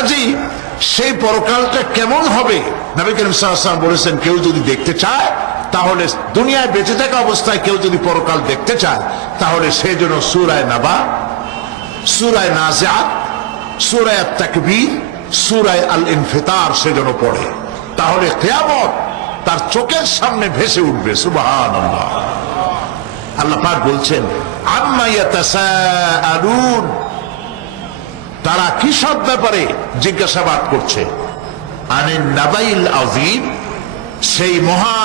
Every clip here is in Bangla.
কাজেই সেই পরকালটা কেমন হবে? নবী করিম সাল্লাম বলেছেন, কেউ যদি দেখতে চায়, তাহলে দুনিয়ায় বেঁচে থাকা অবস্থায় কেউ যদি পরকাল দেখতে চায়, তাহলে সে যেন সুরায় নাবা, সুরায় নাজাত সুরায় তাকবীর সুরায় আল ইনফিতার সে যেন পড়ে। তাহলে কেয়ামত তার চোখের সামনে ভেসে উঠবে সুবাহান আল্লাহ পাক বলছেন, আম্মা ইয়াতাসাআলুন তারা কি সব ব্যাপারে জিজ্ঞাসাবাদ করছে? নাবাইল সেই মহা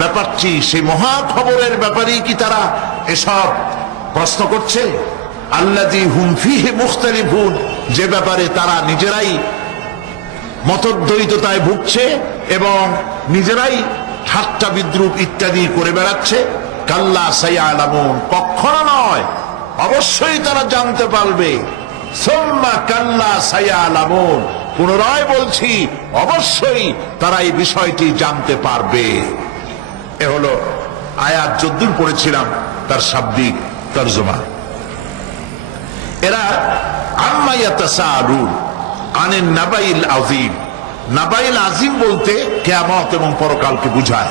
ব্যাপারটি, সেই মহা খবরের ব্যাপারেই কি তারা এসব প্রশ্ন করছে? আল্লাদি হুম ফিহে মুখতালিফুন, যে ব্যাপারে তারা নিজেরাই মতদ্বৈততায় ভুগছে এবং নিজেরাই ঠাট্টা বিদ্রুপ ইত্যাদি করে বেড়াচ্ছে। কাল্লা সাইয়া আলামুন কখনো নয়, অবশ্যই তারা জানতে পারবে। পুনরায় বলছি, অবশ্যই তারা এই বিষয়টি জানতে পারবে। এ হলো আয়াত যদ্দুর পড়েছিলাম, তার শাব্দিক তর্জমা। এরা পরকালকে বুঝায়।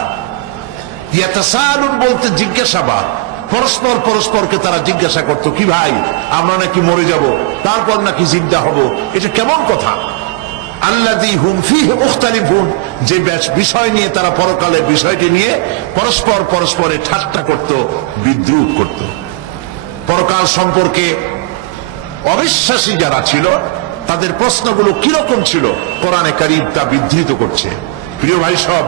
বলতে জিজ্ঞাসাবাদ। পরস্পর পরস্পরকে তারা জিজ্ঞাসা করতো, কি ভাই, আমরা নাকি মরে যাব? তারপর নাকি জিন্দা হব? এটা কেমন কথা? যে বিষয় নিয়ে তারা পরকালের বিষয়টি নিয়ে পরস্পর পরস্পরে ঠাট্টা করত, বিদ্রুপ করত। পরকাল সম্পর্কে অবিশ্বাসী যারা ছিল, তাদের প্রশ্নগুলো কীরকম ছিল, কোরআনে কারিম তা বিধৃত করছে। প্রিয় ভাই সব,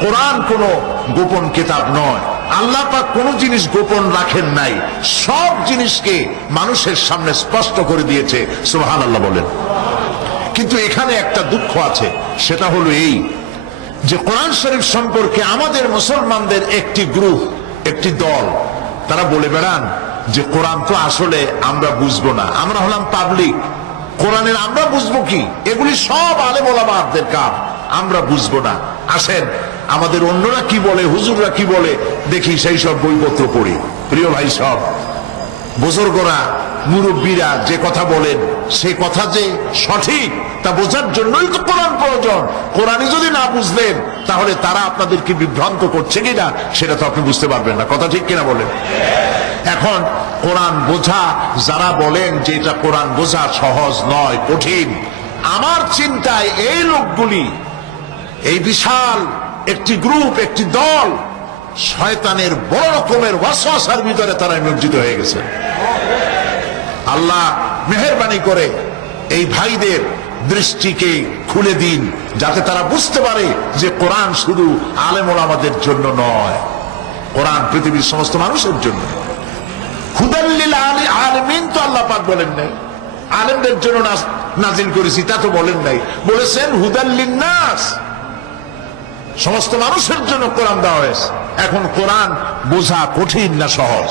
কোরআন কোনো গোপন কেতাব নয়। আল্লাহ পাক কোনো জিনিস গোপন রাখেন নাই। সব জিনিসকে মানুষের সামনে স্পষ্ট করে দিয়েছে। সুবহান আল্লাহ বলেন। কিন্তু এখানে একটা দুঃখ আছে। সেটা হলো এই যে কোরআন শরীফ সম্পর্কে আমাদের মুসলমানদের একটি গ্রুপ, একটি দল, তারা বলে বেড়ান যে কোরআন তো আসলে আমরা বুঝব না। আমরা হলাম পাবলিক। কোরআনের আমরা বুঝব কি? এগুলি সব আলে বলাবাদের কাম আমরা বুঝব না। আসেন আমাদের অন্যরা কি বলে, হুজুররা কি বলে, দেখি সেই সব বইপত্র পড়ি। প্রিয় ভাই সব, বুজুর্গরা, মুরব্বীরা যে কথা বলেন, সে কথা যে সঠিক, তা বোঝার জন্যই তো কোরআন প্রয়োজন। কোরআনই যদি না বুঝলেন, তাহলে তারা আপনাদেরকে বিভ্রান্ত করছে কিনা, সেটা তো আপনি বুঝতে পারবেন না। কথা ঠিক কিনা বলেন? এখন, কোরআন বোঝা, যারা বলেন যে এটা কোরআন বোঝা সহজ নয়, কঠিন, আমার চিন্তায় এই লোকগুলি, এই বিশাল একটি গ্রুপ, একটি দল শয়তানের বড় রকমের ওয়াসওয়াসার ভিতরে তারা নিমজ্জিত হয়ে গেছে। আল্লাহ মেহরবানি করে এই ভাইদের দৃষ্টিকে খুলে দিন, যাতে তারা বুঝতে পারে যে কোরআন শুধু আলেমল আমাদের জন্য নয়, কোরআন পৃথিবীর সমস্ত মানুষের জন্য হুদাল্লিল আলী, আলমিন তো আল্লাহ পাক বলেন নাই। আলেমদের জন্য নাজ- নাজিল করেছি, তা তো বলেন নাই। বলেছেন হুদাল্লিন নাস সমস্ত মানুষের জন্য কোরআন দেওয়া হয়েছে। এখন কোরআন বোঝা কঠিন না সহজ।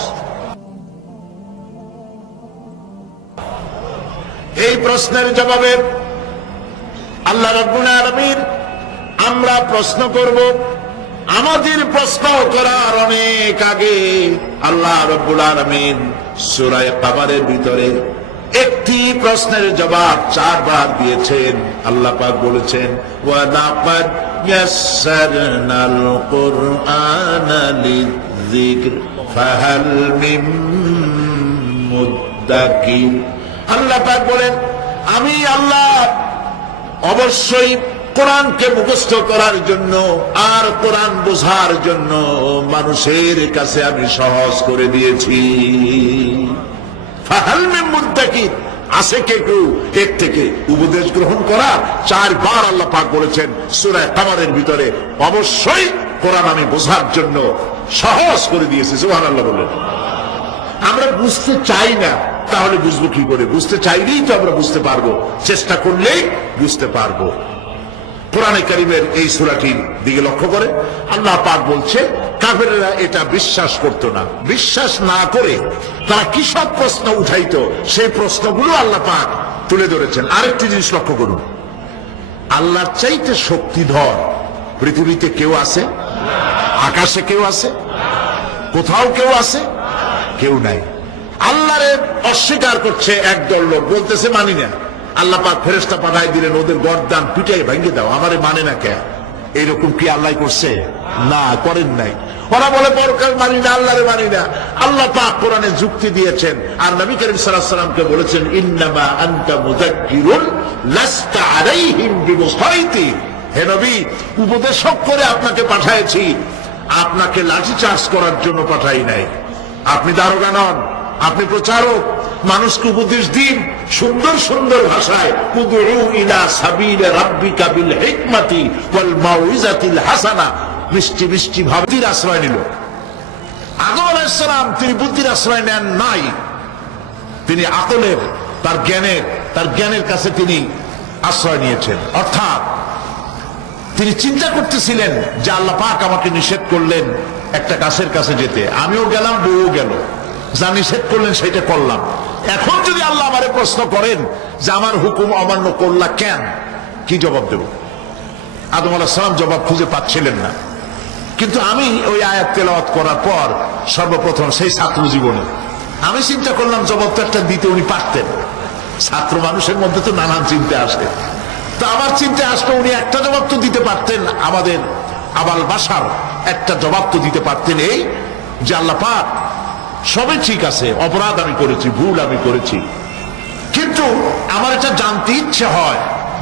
এই প্রশ্নের জবাবে আল্লাহ রব্বুল আমরা প্রশ্ন করব, আমাদের প্রশ্ন করার অনেক আগে আল্লাহ রব্বুল আলামিন সুরায় কামারের ভিতরে একটি প্রশ্নের জবাব চারবার দিয়েছেন। আল্লাহ পাক বলেছেন আল্লাহ পাক বলেন, আমি আল্লাহ অবশ্যই কোরআনকে মুখস্থ করার জন্য আর কোরআন বোঝার জন্য মানুষের কাছে আমি সহজ করে দিয়েছি। আছে কে কেউ এর থেকে উপদেশ গ্রহণ করা চারবার আল্লাহ পাক বলেছেন সূরায়ে কামারের ভিতরে। অবশ্যই কোরআন আমি বোঝার জন্য সহজ করে দিয়েছি, সুবহানাল্লাহ বলেন আমরা বুঝতে চাই না, তাহলে বুঝব কি করে? বুঝতে চাইলেই তো আমরা বুঝতে পারব। চেষ্টা করলেই বুঝতে পারব। কোরআনে কারিমের এই সুরাটির দিকে লক্ষ্য করে। আল্লাহ পাক বলছে, কাফেরেরা এটা বিশ্বাস করত না। বিশ্বাস না করে তারা কি সব প্রশ্ন উঠাইতো সেই প্রশ্নগুলো আল্লাহ পাক তুলে ধরেছেন। আরেকটি জিনিস লক্ষ্য করুন। আল্লাহর চাইতে শক্তিধর পৃথিবীতে কেউ আছে? আকাশে কেউ আছে? কোথাও কেউ আছে? কেউ নাই। আল্লাহরে অস্বীকার করছে একদল লোক, বলতেছে মানি না। আল্লাহ পাক ফেরেস্তা পাঠাই দিলেন, ওদের গরদান পিটাই ভেঙে দাও, আমারে মানে না কে? এইরকম কি আল্লাহ করছে? না, করেন নাই। ওরা বলে পরকাল মানি না, আল্লাহরে মানি না। আল্লাহ পাক কোরআনে যুক্তি দিয়েছেন, আর নবী করিম সাল্লাল্লাহু বলেছেন, ইন্নামা লাস্তা আলাইহিম হে নবী, উপদেশক করে আপনাকে পাঠাইছি আপনাকে লাঠি চার্জ করার জন্য পাঠাই নাই। আপনি দারোগা নন, আপনি প্রচারক, মানুষকে উপদেশ দিন সুন্দর সুন্দর ভাষায় তিনি তার জ্ঞানের তার জ্ঞানের কাছে তিনি আশ্রয় নিয়েছেন। অর্থাৎ তিনি চিন্তা করতেছিলেন যে আল্লাহ পাক আমাকে নিষেধ করলেন একটা গাছের কাছে যেতে। আমিও গেলাম, বউও গেল। যা নিষেধ করলেন, সেটা করলাম। এখন যদি আল্লাহ আমারে প্রশ্ন করেন যে আমার হুকুম অমান্য করলা কেন, কি জবাব দেব? আদম আলাহ সালাম জবাব খুঁজে পাচ্ছিলেন না। কিন্তু আমি ওই আয়াত তেলাওয়াত করার পর সর্বপ্রথম সেই ছাত্র জীবনে আমি চিন্তা করলাম জবাব তো একটা দিতে উনি পারতেন। ছাত্র মানুষের মধ্যে তো নানান চিন্তা আসে। তো আমার চিন্তা আসলে উনি একটা জবাব তো দিতে পারতেন, আমাদের আবাল বাসার একটা জবাব তো দিতে পারতেন এই যে আল্লাহ পাক সবই ঠিক আছে, অপরাধ আমি করেছি, ভুল আমি করেছি। কিন্তু আমার এটা জানতে ইচ্ছে হয়,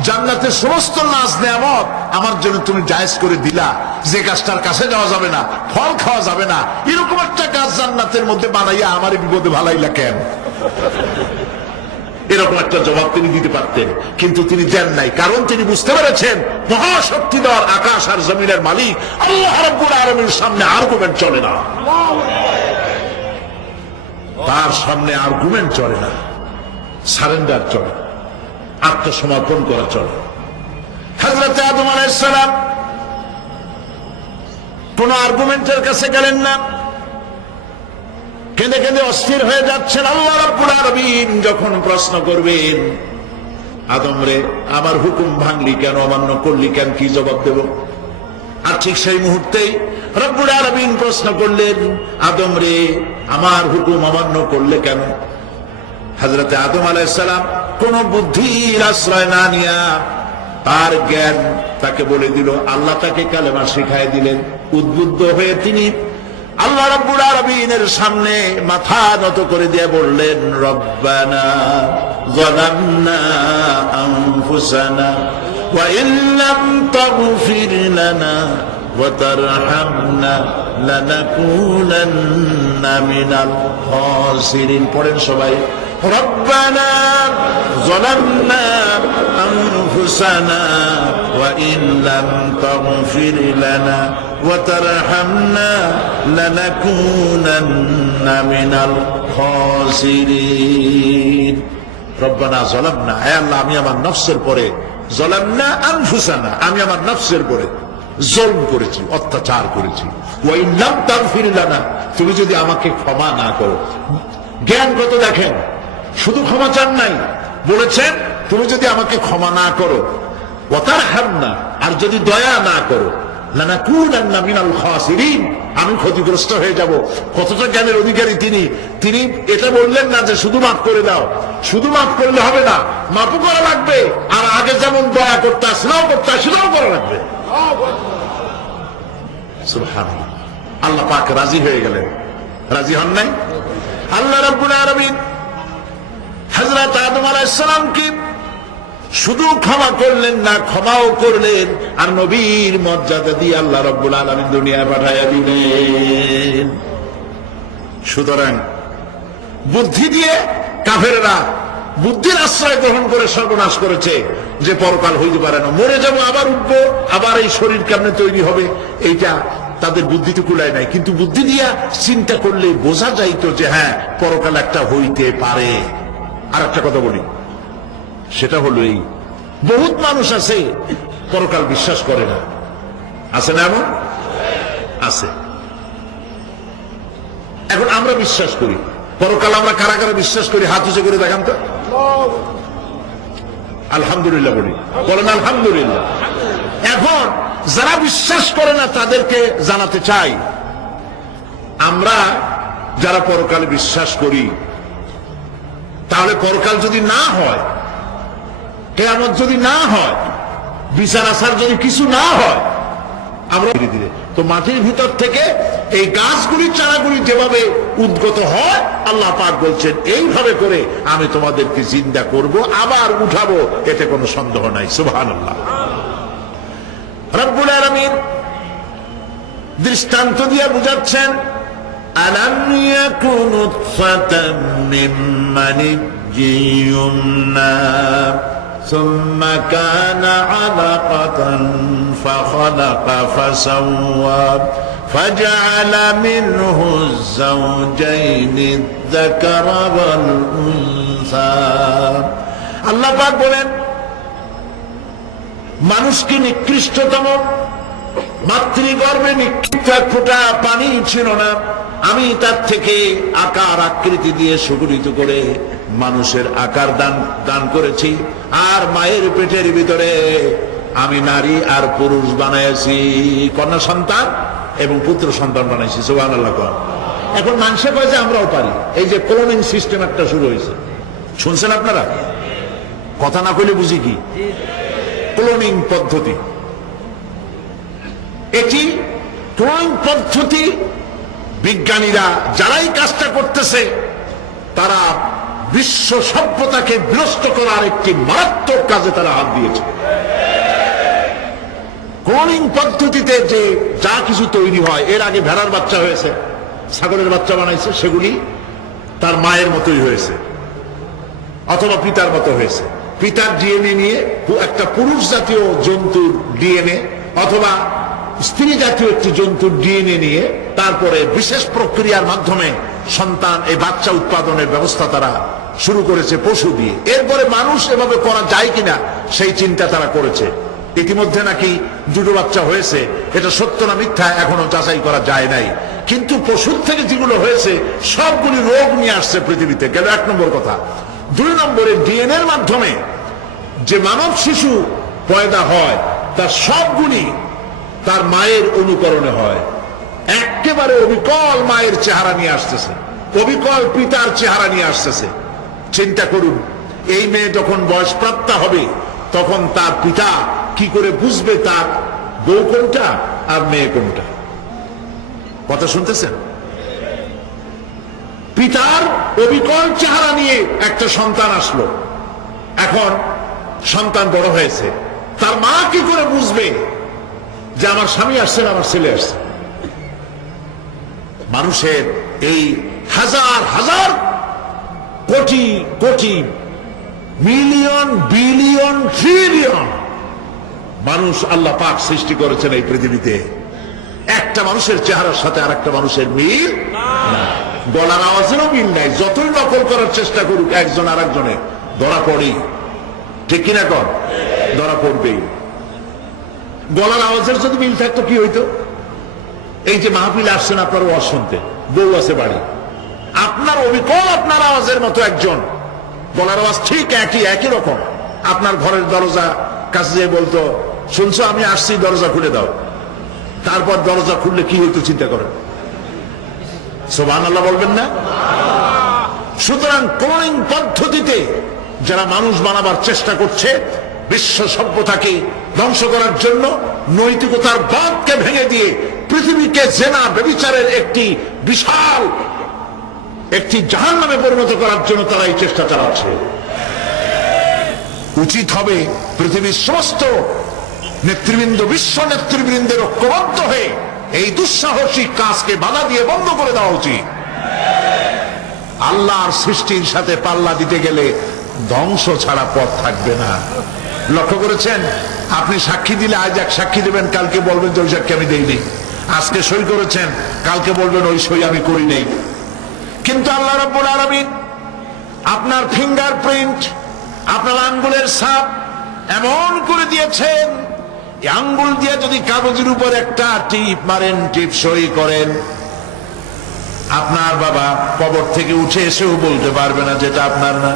জান্নাতের সমস্ত নাচ নেয়ামত আমার জন্য তুমি জায়েজ করে দিলা, যে গাছটার কাছে যাওয়া যাবে না, ফল খাওয়া যাবে না, এরকম একটা গাছ জান্নাতের মধ্যে বানাইয়া আমার বিপদে ভালাইলা কেন? এরকম একটা জবাব তিনি দিতে পারতেন, কিন্তু তিনি দেন নাই, কারণ তিনি বুঝতে পেরেছেন, মহাশক্তি দেওয়ার আকাশ আর জমিনের মালিক আল্লাহ রাব্বুল আলামিনের সামনে আর্গুমেন্ট চলে না। তার সামনে আর্গুমেন্ট চলে না। সারেন্ডার চলে। আত্মসমর্পণ করা চলে। হজরত আদম আলাইসালাম কোন আর্গুমেন্টের কাছে গেলেন না। কেঁদে কেঁদে অস্থির হয়ে যাচ্ছেন আল্লাহ রাব্বুল আলামিন। যখন প্রশ্ন করবেন, আদম রে, আমার হুকুম ভাঙলি কেন, অমান্য করলি কেন, কি জবাব দেব? আর ঠিক সেই মুহূর্তেই রব্বুল আলমিন প্রশ্ন করলেন, আদম রে, আমার হুকুম অমান্য করলে কেন? হাজরতে আদম আলাইসালাম কোন বুদ্ধির আশ্রয় না নিয়া তার জ্ঞান তাকে বলে দিল, আল্লাহ তাকে কালেমা শিখাই দিলেন, উদ্বুদ্ধ হয়ে তিনি আল্লাহ রব্বুল আলমিনের সামনে মাথা নত করে দিয়ে বললেন, রব্বানা জলান্না আনফুসানা ওয়া ইল্লাম তাগফির وترحمنا لنكونن من الخاسرين পড়েন সবাই ربنا ظلمنا أنفسنا وإن لم تغفر لنا وترحمنا لنكونن من الخاسرين রব্বানা জলামনা হে আল্লাহ আমি আমার নফসের পরে জলামনা আনফুসানা আমি আমার নফসের পরে জলম করেছি, অত্যাচার করেছি। ওই নাম তার ফিরিলানা তুমি যদি আমাকে ক্ষমা না করো। জ্ঞান কত দেখেন, শুধু ক্ষমা চান নাই, বলেছেন, তুমি যদি আমাকে ক্ষমা না করো ওতার হার না আর যদি দয়া না করো আমি ক্ষতিগ্রস্ত হয়ে যাব। কতটা জ্ঞানের অধিকারী তিনি তিনি এটা বললেন না যে শুধু মাফ করে দাও, শুধু মাফ করলে হবে না, মাফও করা লাগবে যেমন দয়া করতে আসলেও করতে আসলেও করা লাগবে। আল্লাহ পাক রাজি হয়ে গেলেন। রাজি হন নাই? আল্লাহ রাব্বুল আলামিন হযরত আদম আলাইহিস সালামকে শুধু ক্ষমা করলেন না, ক্ষমাও করলেন, আর নবীর মর্যাদা দিয়ে আল্লাহ রব্বুল আলমিন দুনিয়ায় পাঠাইয়া দিলেন। সুতরাং বুদ্ধি দিয়ে কাফেররা বুদ্ধির আশ্রয় গ্রহণ করে সর্বনাশ করেছে। যে পরকাল হইতে পারে না। মরে যাব, আবার উঠবো, আবার এই শরীর কেমনে তৈরি হবে, এইটা তাদের বুদ্ধিতে কুলায় নাই। কিন্তু বুদ্ধি দিয়া চিন্তা করলে বোঝা যাইতো যে হ্যাঁ পরকাল একটা হইতে পারে। আর একটা কথা বলি, সেটা হলো এই, বহুত মানুষ আছে, পরকাল বিশ্বাস করে না। আছে না এমন? আছে। এখন আমরা বিশ্বাস করি। পরকাল আমরা কারা কারা বিশ্বাস করি? হাত উঁচু করে দেখান তো। আলহামদুলিল্লাহ বলি। বলেন আলহামদুলিল্লাহ। এখন যারা বিশ্বাস করে না, তাদেরকে জানাতে চাই। আমরা যারা পরকালে বিশ্বাস করি, তাহলে পরকাল যদি না হয়, কেয়ামত যদি না হয়, বিচার আসার যদি কিছু না হয়, আমরা ধীরে ধীরে তো মাটির ভিতর থেকে এই গাছগুলির চারাগুলি যেভাবে উদ্গত হয়, আল্লাহ পাক বলছেন, এইভাবে করে আমি তোমাদেরকে চিন্তা করব, আবার উঠাবো, এতে কোনো সন্দেহ নাই। সুবহান আল্লাহ রব্বুল আলমিন দৃষ্টান্ত দিয়ে বুঝাচ্ছেন মানিজ্জি ইউমনা ثم كان علقة فخلق فسوى فجعل منه الزوجين الذكر والأنثى আল্লাহ পাক বলেন মানুষকে নিকৃষ্টতম মাতৃগর্ভে নিক্ষিপ্ত এক ফোঁটা পানি ছিল না আমি তার থেকে আকার আকৃতি দিয়ে সুগঠিত করে মানুষের আকার দান দান করেছি। আর মায়ের পেটের ভিতরে আমি নারী আর পুরুষ বানাইছি। কন্যা সন্তান এবং পুত্র সন্তান বানাইছি সোহান আল্লাহ এখন মানুষে কয় আমরাও পারি। এই যে ক্লোনিং সিস্টেম একটা শুরু হয়েছে। শুনছেন আপনারা? কথা না কইলে বুঝি কি? ক্লোনিং পদ্ধতি। এটি ক্লোনিং পদ্ধতি বিজ্ঞানীরা যারাই কাজটা করতেছে, তারা বিশ্ব সভ্যতাকে বিনষ্ট করার একটি মারাত্মক কাজে তারা হাত দিয়েছে। ক্লোনিং পদ্ধতিতে যে যা কিছু তৈরি হয়, এর আগে ভেড়ার বাচ্চা হয়েছে, ছাগলের বাচ্চা বানাইছে, সেগুলি তার মায়ের মতোই হয়েছে, অথবা পিতার মতো হয়েছে। পিতার ডিএনএ নিয়ে একটা পুরুষ জাতীয় জন্তুর ডিএনএ অথবা স্ত্রী জাতীয় একটি জন্তুর ডিএনএ নিয়ে তারপরে বিশেষ প্রক্রিয়ার মাধ্যমে সন্তান এই বাচ্চা উৎপাদনের ব্যবস্থা তারা শুরু করেছে পশু দিয়ে। এরপরে মানুষ এভাবে করা যায় কিনা সেই চিন্তা তারা করেছে। ইতিমধ্যে নাকি দুটো বাচ্চা হয়েছে, এটা সত্য না মিথ্যা এখনও যাচাই করা যায় নাই। কিন্তু পশুর থেকে যেগুলো হয়েছে, সবগুলি রোগ নিয়ে আসছে পৃথিবীতে। গেল এক নম্বর কথা। দুই নম্বরে ডিএনএর মাধ্যমে যে মানব শিশু পয়দা হয়, তার সবগুলি তার মায়ের অনুকরণে হয়। একেবারে অবিকল মায়ের চেহারা নিয়ে আসতেছে। অবিকল পিতার চেহারা নিয়ে আসতেছে। চিন্তা করুন, এই মেয়ে যখন বয়সপ্রাপ্তা হবে, তখন তার পিতা কি করে বুঝবে তার বউ কোনটা আর মেয়ে কোনটা? কথা শুনতেছেন? পিতার অবিকল চেহারা নিয়ে একটা সন্তান আসলো। এখন সন্তান বড় হয়েছে। তার মা কি করে বুঝবে? যে আমার স্বামী আসছে না আমার ছেলে আসছে। মানুষের এই হাজার হাজার crore crore, million, billion, trillion মানুষ আল্লাহ পাক সৃষ্টি করেছেন এই পৃথিবীতে। একটা মানুষের চেহারার সাথে আর একটা মানুষের মিল গলার আওয়াজেরও মিল নাই। যতই নকল করার চেষ্টা করুক একজন আর একজনে ধরা পড়েই। ঠিক কিনা কর ধরা পড়বেই। গলার আওয়াজের যদি মিল থাকতো, কি হইতো? এই যে মাহফিল আসছেন, আপনার ওয়াজ শুনতে বউ আছে বাড়ি। আপনার অবিকল আপনার আওয়াজের মতো একজন। গলার আওয়াজ ঠিক একই একই রকম। আপনার ঘরের দরজা কাছে যেয়ে বলতো, শুনছো, আমি আসছি, দরজা খুলে দাও। তারপর দরজা খুললে কি হইতো, চিন্তা করেন। সোবান আল্লাহ বলবেন না? সুতরাং কোন পদ্ধতিতে যারা মানুষ বানাবার চেষ্টা করছে, বিশ্ব সভ্যতাকে ধ্বংস করার জন্য নৈতিকতার বাঁধকে ভেঙে দিয়ে পৃথিবীকে জেনা বেবিচারের একটি বিশাল, একটি জাহান নামে পরিণত করার জন্য তারা এই চেষ্টা চালাচ্ছে। উচিত হবে পৃথিবীর সমস্ত নেতৃবৃন্দ, বিশ্ব নেতৃবৃন্দের ঐক্যবদ্ধ হয়ে এই দুঃসাহসিক কাজকে বাধা দিয়ে বন্ধ করে দেওয়া উচিত। আল্লাহর সৃষ্টির সাথে পাল্লা দিতে গেলে ধ্বংস ছাড়া পথ থাকবে না। লক্ষ্য করেছেন? আপনি সাক্ষী দিলে আজ এক সাক্ষী দেবেন, কালকে বলবেন যে ওই সাক্ষী আমি দেইনি। আজকে সই করেছেন, কালকে বলবেন ওই সই আমি করি নেই। কিন্তু আল্লাহ রাব্বুল আলামিন আপনার ফিঙ্গার প্রিন্ট আপনার আঙ্গুলের ছাপ এমন করে দিয়েছেন আঙ্গুল দিয়ে যদি কাগজের উপর একটা টিপ মারেন, টিপ সই করেন, আপনার বাবা কবর থেকে উঠে এসেও বলতে পারবে না যেটা আপনার না।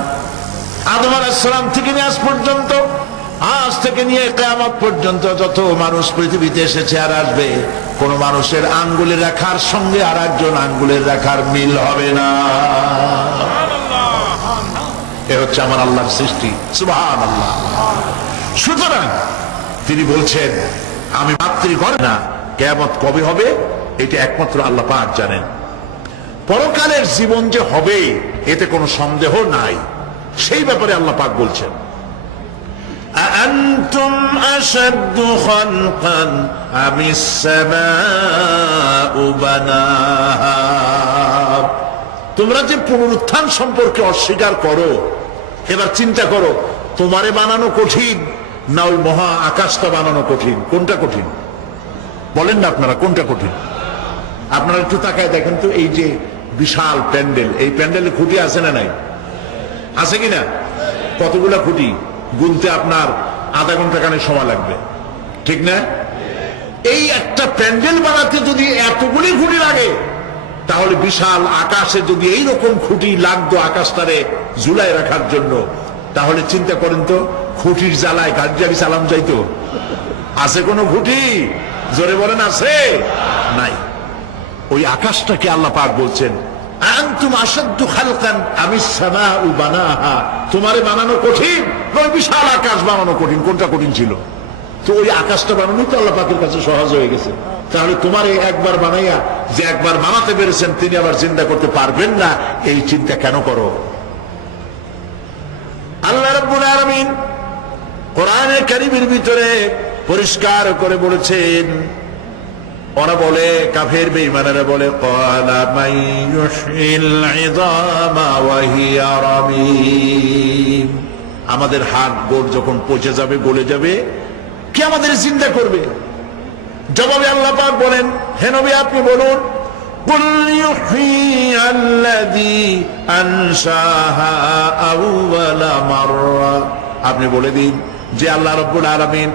আদম আলাইসালাম থেকে নিয়ে আজ পর্যন্ত আজ থেকে নিয়ে কেয়ামত পর্যন্ত যত মানুষ পৃথিবীতে এসেছে আর আসবে, কোন মানুষের আঙ্গুলের রাখার সঙ্গে আর একজন আঙ্গুলের রাখার মিল হবে না। এ হচ্ছে আমার আল্লাহর সৃষ্টি। সুতরাং তিনি বলছেন, আমি মাতৃঘর না, কেয়ামত কবে হবে? এটা একমাত্র আল্লাহ পাক জানেন। পরকালের জীবন যে হবে, এতে কোনো সন্দেহ নাই। সেই ব্যাপারে আল্লাহ পাক বলছেন। أأنتم أشد خلقا أم السماء بناها তোমরা যে পুনরুত্থান সম্পর্কে অস্বীকার করো এবার চিন্তা করো তোমারে বানানো কঠিন না ওই মহা আকাশটা বানানো কঠিন কোনটা কঠিন বলেন না আপনারা কোনটা কঠিন আপনারা একটু তাকায় দেখেন তো এই যে বিশাল প্যান্ডেল এই প্যান্ডেলে খুঁটি আছে না নাই আছে কি না কতগুলা খুঁটি গুনতে আপনার আধা ঘণ্টা কানে সময় লাগবে। ঠিক না? এই একটা প্যান্ডেল বানাতে যদি এতগুলি খুঁটি লাগে, তাহলে বিশাল আকাশে যদি এই রকম খুঁটি লাগতো আকাশটারে ঝুলাই রাখার জন্য, তাহলে চিন্তা করেন তো, খুঁটির জ্বালায় গাড়ি চালাম যাইতো আছে কোনো খুঁটি? জোরে বলেন, আছে? নাই। ওই আকাশটাকে আল্লাহ পাক বলছেন তোমারে একবার বানাইয়া, যে একবার বানাতে পেরেছেন, তিনি আবার চিন্তা করতে পারবেন না, এই চিন্তা কেন করো? আল্লাহ রাব্বুল আলামিন কোরআনে কারিমের ভিতরে পরিষ্কার করে বলেছেন ওরা বলে কাফের বেঈমানেরা বলে ক্বালা মান ইউহয়িল ইযামা ওয়া হিয়া রামীম আমাদের হাত গোড় যখন পচে যাবে গলে যাবে কে আমাদের চিন্তা করবে জবাবে আল্লাহ পাক বলেন হে নবী আপনি বলুন قل يحيي الذي أنشاها أول مرة আপনি বলে দিন যে আল্লাহ রব্বুল আলামিন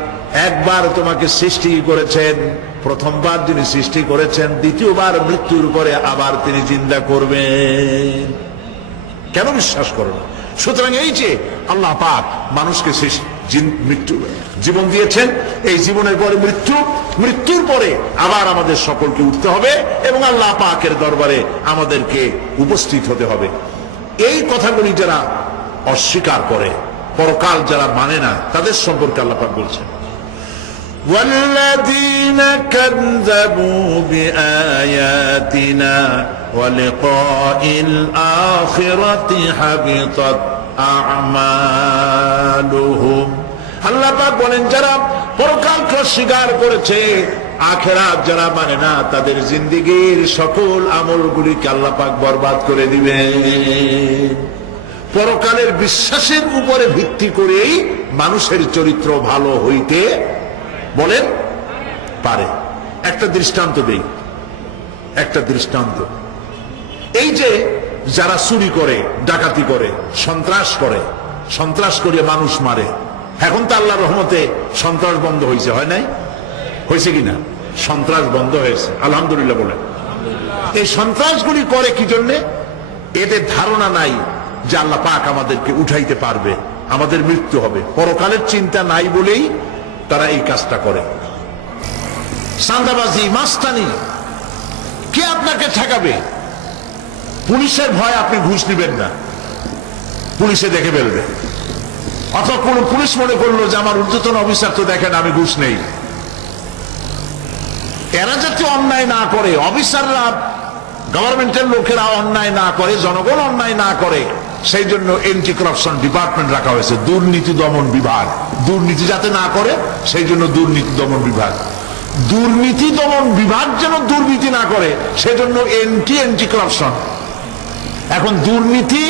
একবার তোমাকে সৃষ্টি করেছেন প্রথমবার যিনি সৃষ্টি করেছেন, দ্বিতীয়বার মৃত্যুর পরে আবার তিনি চিন্তা করবেন। কেন বিশ্বাস করো না? সুতরাং এই যে আল্লাহ পাক মানুষকে মৃত্যু, জীবন দিয়েছেন, এই জীবনের পরে মৃত্যু, মৃত্যুর পরে আবার আমাদের সকলকে উঠতে হবে এবং আল্লাহ পাকের দরবারে আমাদেরকে উপস্থিত হতে হবে। এই কথাগুলি যারা অস্বীকার করে, পরকাল যারা মানে না, তাদের সম্পর্কে আল্লাহ পাক বলছেন। والذين كذبوا بآياتنا ولقاء الآخرة حبطت أعمالهم আল্লাহ পাক বলেন যারা পরকালকে অস্বীকার করেছে আখেরাত যারা মানে না তাদের জিন্দিগির সকল আমলগুলিকে আল্লাহ পাক বরবাদ করে দিবে পরকালের বিশ্বাসের উপরে ভিত্তি করেই মানুষের চরিত্র ভালো হইতে বলেন, পারে। একটা দৃষ্টান্ত দেই। একটা দৃষ্টান্ত। এই যে যারা চুরি করে, ডাকাতি করে, সন্ত্রাস করে সন্ত্রাস করে মানুষ মারে, এখন তো আল্লাহ রহমতে সন্ত্রাস বন্ধ হয়েছে হয় নাই? হয়েছে কিনা? সন্ত্রাস বন্ধ হয়েছে। আলহামদুলিল্লাহ বলে এই সন্ত্রাসগুলি করে কি জন্যে? এদের ধারণা নাই যে আল্লাহ পাক আমাদেরকে উঠাইতে পারবে, আমাদের মৃত্যু হবে। পরকালের চিন্তা নাই বলেই তারা এই কাজটা করে। সান্দাবাজি, মাস্তানি, কে আপনাকে ঠেকাবে? পুলিশের ভয় আপনি ঘুষ নেবেন না। পুলিশে দেখে ফেলবে। অথবা কোন পুলিশ মনে করল যে আমার ঊর্ধ্বতন অফিসার তো দেখেন আমি ঘুষ নেই। এরা যাতে অন্যায় না করে, অফিসাররা গভর্নমেন্টের লোকেরা অন্যায় না করে, জনগণ অন্যায় না করে। সেই জন্য এন্টি করাপশন ডিপার্টমেন্ট রাখা হয়েছে। দুর্নীতি দমন বিভাগ। দুর্নীতি যাতে না করে সেই জন্য দুর্নীতি দমন বিভাগ। দুর্নীতি দমন বিভাগ যেন দুর্নীতি না করে, সেজন্য এন্টি এন্টি করাপশন এখন দুর্নীতি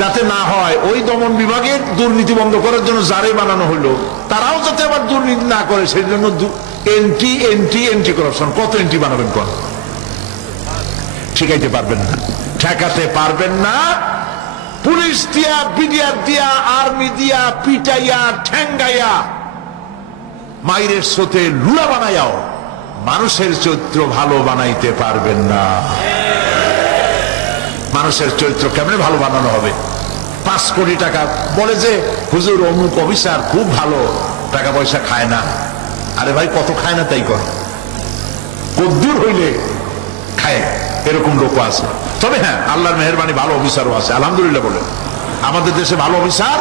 যাতে না হয়, ওই দমন বিভাগে দুর্নীতি বন্ধ করার জন্য যারে বানানো হলো, তারাও যাতে আবার দুর্নীতি না করে সেই জন্য এন্টি এন্টি এন্টি করাপশন কত এন্টি বানাবেন কোন? ঠিকাইতে পারবেন না। ঠেকাতে পারবেন না। পুলিশ দিয়া, বিডিআর দিয়া, আর্মি দিয়া, পিটাইয়া, ঠেঙ্গাইয়া, মাইরের স্রোতে লুড়া বানাইয়াও মানুষের চরিত্র ভালো বানাইতে পারবেন না। মানুষের চরিত্র কেমনে ভালো বানানো হবে? পাঁচ কোটি টাকা বলে যে, হুজুর, অমুক অফিসার খুব ভালো টাকা পয়সা খায় না। আরে ভাই, কত খায় না তাই কর। কদ্দূর হইলে খায়। এরকম লোক আছে। তবে হ্যাঁ আল্লাহর মেহরবানি ভালো অফিসারও আছে, আলহামদুলিল্লাহ বলে। আমাদের দেশে ভালো অফিসার